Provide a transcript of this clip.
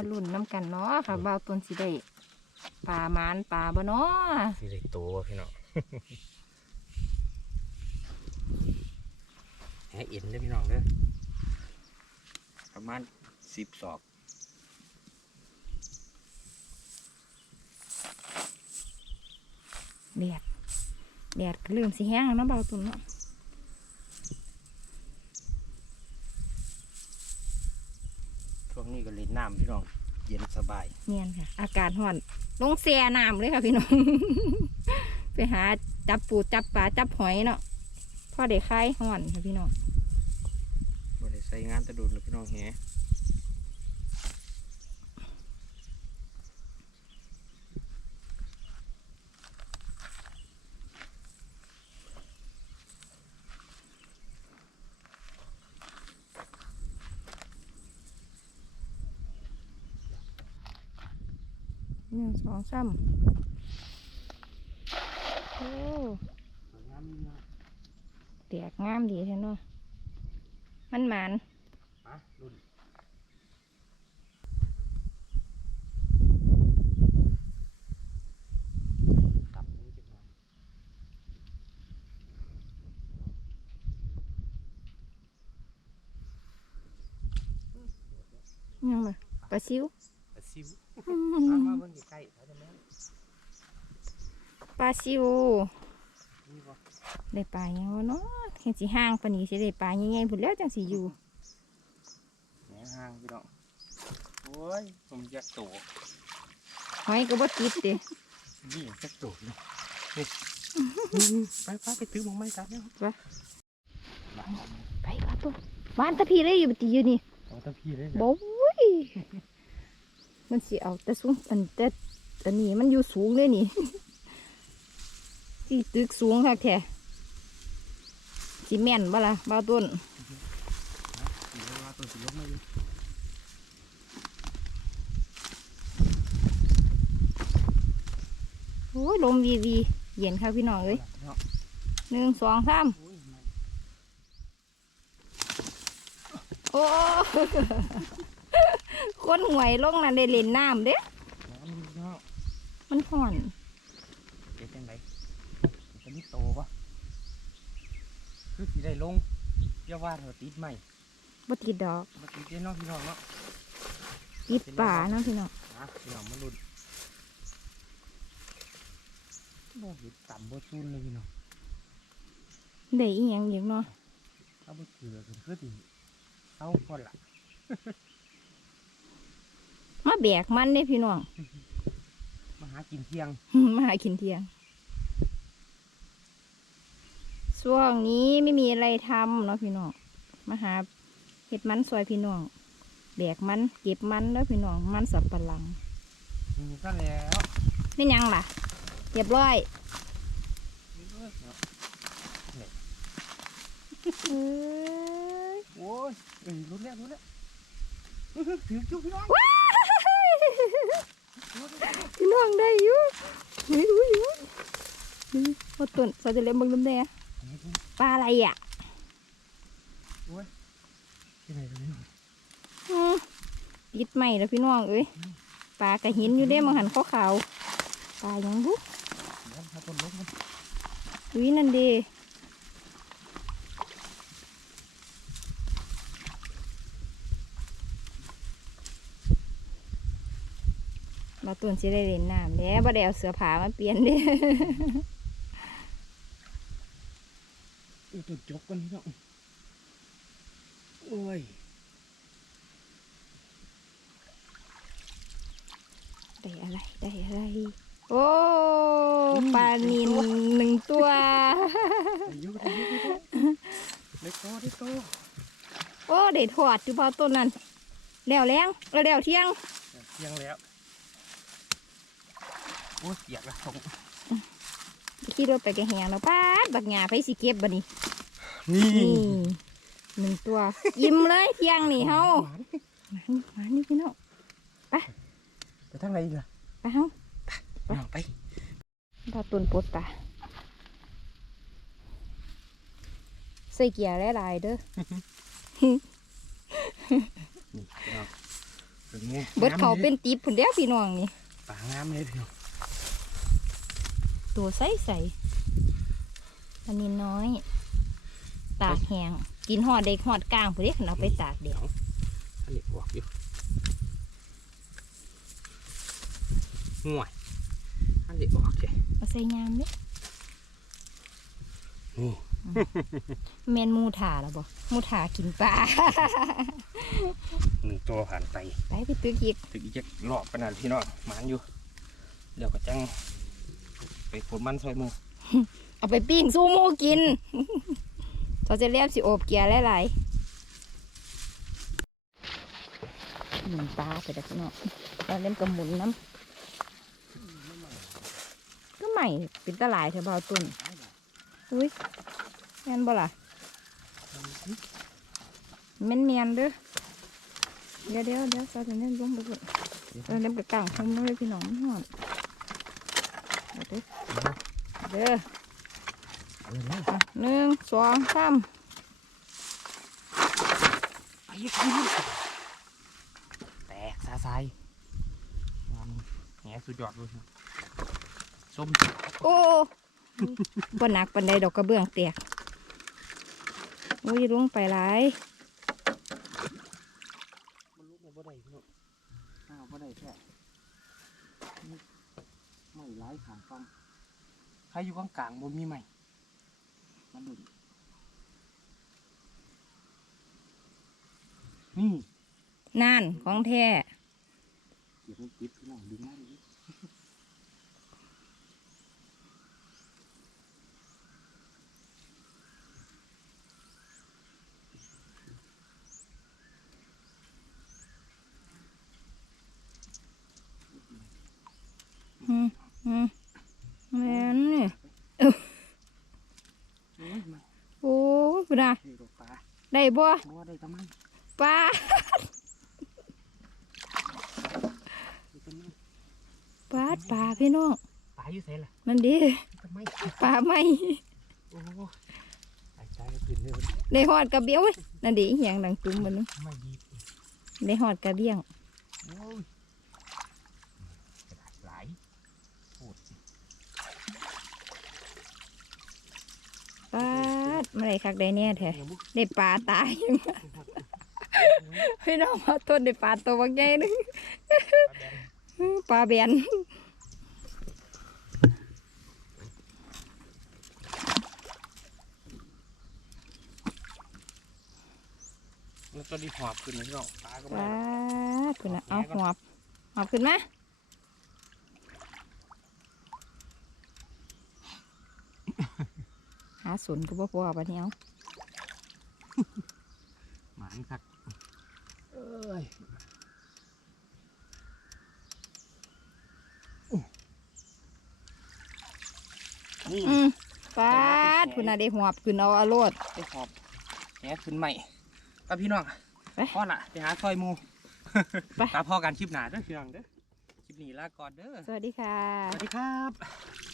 มาลุ่นน้ำกันเนาะค่ะบ่าวต้นสิได้ปลาหมานปลาบ่เนาะสิได้โตวะพี่น้อง แหเอ็นเด้อพี่น้องเด้อประมาณสิบศอกแดดแดดก็เริ่มสิแห้งแล้วเนาะบ่าวต้นเนาะ ช่วงนี้ก็เล่ นน้ำพี่น้อง เย็นสบาย เนียนค่ะ อากาศร้อน ลงแซ่น้ำเลยค่ะพี่น้อง ไปหาจับปูจับปลาจับหอยเนาะพ่อได้คลายร้อนค่ะพี่น้องบ่ได้ใส่งานแตะดุนเลยพี่น้องแห หนึ่งสองสามโอ้แตกงามดีแท้เนาะมันหมานมารุ่นตับนี้จังหน่อยยังไงปลาซิว ปลาซิวอืมามมาเบิ่งใกล้ๆเขาจะแม่นปลาซิวนี่บ่ได้ปลายังวะเนาะเห็นสิห้างปานนี้สิได้ปลาใหญ่ๆพุ่นแล้วจังสิอยู่แหนห่างพี่น้องโอ้ยผมอยากโตหอยก็บ่ติดเด้นี่จะโตเนาะนี่ไปไปไปตื้อหมองไม้กันเนี่ยไปไปปลาตัวบ้านตะพี่เลยอยู่บ่ติอยู่นี่ เอาตะพี่เลยบ่ย มันสิเอาแต่สูงอันแต่อันนี้มันอยู่สูงเลยนี่สิตึกสูงคักแท้สิแม่นบ่ล่ะบ่าต้นเมียวว่าตัวสิลบมาอยู่โอ้ยลมวีวีเย็นค่ะพี่น้องเอ้ยหนึ่งสองสามโอ้ ยมันโอ้คนหวยลงนั่นได้เล่นน้ำเด้น้ำมันเนาะมันห่อนเดี๋ยวจังไดมันจะมีโตปะคือสิได้ลงอย่าว่าเถอะติดไหมบ่ติดดอกมาติดเด้เนาะพี่น้องเนาะติดป่าเนาะพี่น้องนะพี่น้องมาลุ้นบ่เห็นต่ำบ่ซุนเลยพี่น้องได้อีหยังอีกเนาะถ้าบ่เกลือก็คือสิเอาพอละมา แบกมันเด้พี่น้อง มาหากินเที่ยง มาหากินเที่ยง ช่วงนี้ไม่มีอะไรทำเนาะพี่น้อง มาหาเห็ดมันซอยพี่น้อง แบกมันเก็บมันแล้วพี่น้อง มันสับปะหลังนี่ก็แล้วไม่ยังล่ะเรียบร้อยเอ้ยโอ้ยเอ้ยรู้แล้วรู้แล้วถือจุ๊บพี่น้องว้าย พี่น้องได้อยู่เฮ้อุ้ยอุ้ยอุ้ยพอตุ่นเขาจะเล่นบังน้ำแดงปลาอะไรอะที่ไหนกันเนี่ยอืมติดใหม่แล้วพี่น้องเอ้ยปลากระหินอยู่เด้มังหันข้าวขาวปลายังบุเดี๋ยวถ้าต้นลบมันอุ้ยนั่นดี มาตุนสิได้เล่นน้ำแล้วบ่ได้เอาเสื้อผ้ามาเปลี่ยนเด้อู้ต้นจกกันพี่น้องโอ้ยได้อะไรได้อะไร โอ้ปลานินหนึ่งตัวอายุอายุเล็กโตเล็กโตโอ้ได้ถอดอยู่เปล่าต้นนั้นแล้วแรงแล้วแล้วเที่ยงเที่ยงแล้ว โอ้ยเสียกละสองขี่รถไปกระแหงแล้วป้าดบักหงาไปสิเก็บบัดนี้นี่นี่หนึ่งตัว ยิ้มเลยเที่ยงนี่เฮามานี่มานี่พี่น้องไปทางไหนอีกล่ะไปเฮาพี่น้องไปดาวต้นปดตาใส่เกียร์หลายๆเด้อนี่พี่น้องเป็นไงเบิดเขางมลยเป็นติบพุ่นเด้อพี่น้องนี่ปลางามเลยพี่น้อง ตัวใสใสอันนี้น้อย ตากแห้งกินหอดเด็กหอดกลางพุ่นเด้คันเอาไปตากเดี๋ยวอันนี้ออกอยู่ห่วยอันนี้ออกเลยเอาใส่ยามเด้นี่แมนหมูถาแล้วบ่หมูถากินปลาหนึ่งตัวผ่านไป ไปไปตึกอีกถึงอีกจะหลอกขนาดพี่น้องหมันอยู่ เดี๋ยวก็จัง ไปผลมันซอยมือเอาไปปิ้งสู้หมูกินเขาจะเรียบสิโอบเกียร์หลายๆหมุนปลาไปด็กเนาะตอนเล่นกับหมุนน้ำก็ใหม่เป็นตะหลายเถอะเบาตุนอุ้ยแม่นบ่ล่ะแม่นเมียนเด้อเดี๋ยวเดี๋ยวเดี๋ยวเราจะเล่นลงไปก่อนเราเล่นกับกลางคงไม่ได้พี่น้องหอด เอาเด้อเด้อเอาเลยนะอะหนึ่งสองสามไปอีกไปอีกแตกซาซายงามแหงสุดยอดเลยส้มโอ้บ่หนักปันใดดอกกระเบื้องเตียกโอ้ยลงไปหลายมันลุกมาบ่ได้พี่น้องอ้าวบ่ได้แค่ ไม่ร้ายขางฟังใครอยู่กลางกลางๆบ่มีใหม่มันดุนนี่ นั่นของแท้ เก็บมันติดพี่น้องดึงมาดิ อืมอืมแม่นนี่ โอ้ยมา โอ้ยพุ่นน่ะ เฮ้ยดอกปลา ได้บ่บ่ได้ทำไมปลาได้ทำไมปลาปลาพี่น้องปลาอยู่ไสล่ะมันดีทำไมปลาไหมโอ้โหหายใจขึ้นเลยวันได้หอดกระเบี้ยวเว้ยนั่นดิอหย่างดังตุ้มมันนึงไม่ดีบได้หอดกระเบี้ยง โอ้ยกระดาษหลายโคตร ปลาดมา ได้คักได้แน่แท้เดี๋ยวบุกได้ปลาตายยังพี่น้องมาต้นได้ปลาตัวบักใหญ่หนึงปลาแบนแบนแล้วตัวนี้หอบขึ้นนะพี่น้องปลาก็มาลาคุณนะเอาหอบหอบขึ้นมาหาสนก็บ่พอปะเนี่ยเอาหมานคักเอ้ยนี่อืมปลาดคุณน่ะได้หอบขึ้นเอาเอาโลดไปหอบแหขึ้นใหม่ก็พี่น้องไปพ่อละไปหาซอยหมูไปตามพ่อกันคลิปหนาเด้อพี่น้องเด้อคลิปนี้ลาก่อนเด้อสวัสดีค่ะ สวัสดีครับ